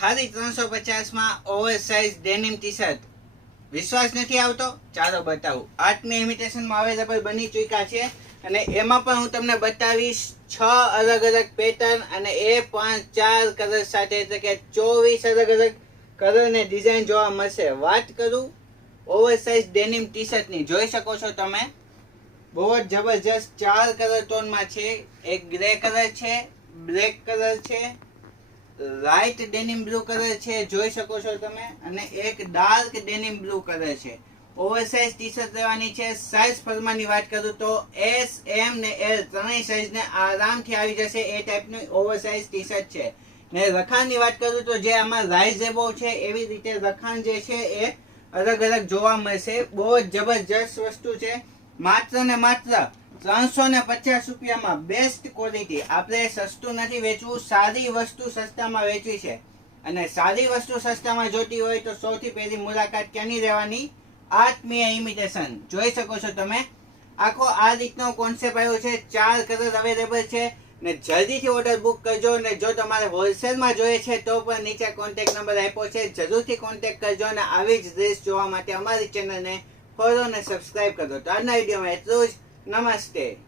ખાલી 350 માં over size denim T shirt. વિશ્વાસ નથી આવતો? ચાલો બતાવું. આર્ટની ઇમિટેશનમાં અવેલેબલ બની ચૂક્યા છે અને એમાં પણ હું તમને બતાવીશ 6 અલગ અલગ પેટર્ન અને એ પણ 4 કલર સાથે, એટલે કે 24 અલગ અલગ કલર ને ડિઝાઇન જોવા મળશે. વાત કરું ઓવર સાઇઝ ડેનિમ ટી શર્ટની, જોઈ શકો છો તમે. બહુ જ જબરજસ્ત 4 કલર ટોનમાં છે. એક ગ્રે કલર છે, બ્લેક કલર છે, લાઇટ ડેનિમ બ્લુ કલર છે, જોઈ શકો છો તમે, અને એક ડાર્ક ડેનિમ બ્લુ કલર છે. ઓવરસાઇઝ ટી શર્ટ લેવાની છે. સાઇઝ પ્રમાણની વાત કરું તો એસ, એમ ને એલ ત્રણેય સાઇઝને આરામથી આવી જશે. એ ટાઈપની ઓવરસાઇઝ ટી શર્ટ છે. ને લખાણની વાત કરું તો જે આમાં રાઇઝેબલ છે એવી રીતે લખાણ જે છે એ અલગ અલગ જોવા મળશે. બહુ જ જબરજસ્ત વસ્તુ છે. માત્ર ને માત્ર 350 રૂપિયામાં બેસ્ટ ક્વોલિટી. આપણે સસ્તું નથી વેચવું, સારી વસ્તુ સસ્તામાં વેચવી છે. અને સારી વસ્તુ સસ્તામાં જોતી હોય તો સૌથી પહેલી મુલાકાત ક્યાંની લેવાની? આત્મીય ઇમિટેશન. જોઈ શકો છો તમે, આખો આ રીતનો કોન્સેપ્ટ આવ્યો છે. 4 કલર અવેલેબલ છે ને જલ્દીથી ઓર્ડર બુક કરજો. ને જો તમારે હોલસેલમાં જોઈએ છે તો પણ નીચે કોન્ટેક્ટ નંબર આપ્યો છે, જરૂરથી કોન્ટેક્ટ કરજો. અને આવી જ ડ્રેસ જોવા માટે અમારી ચેનલને ફોલો અને સબસ્ક્રાઇબ કરો. તો આજના વિડીયોમાં એટલું જ. નમસ્તે.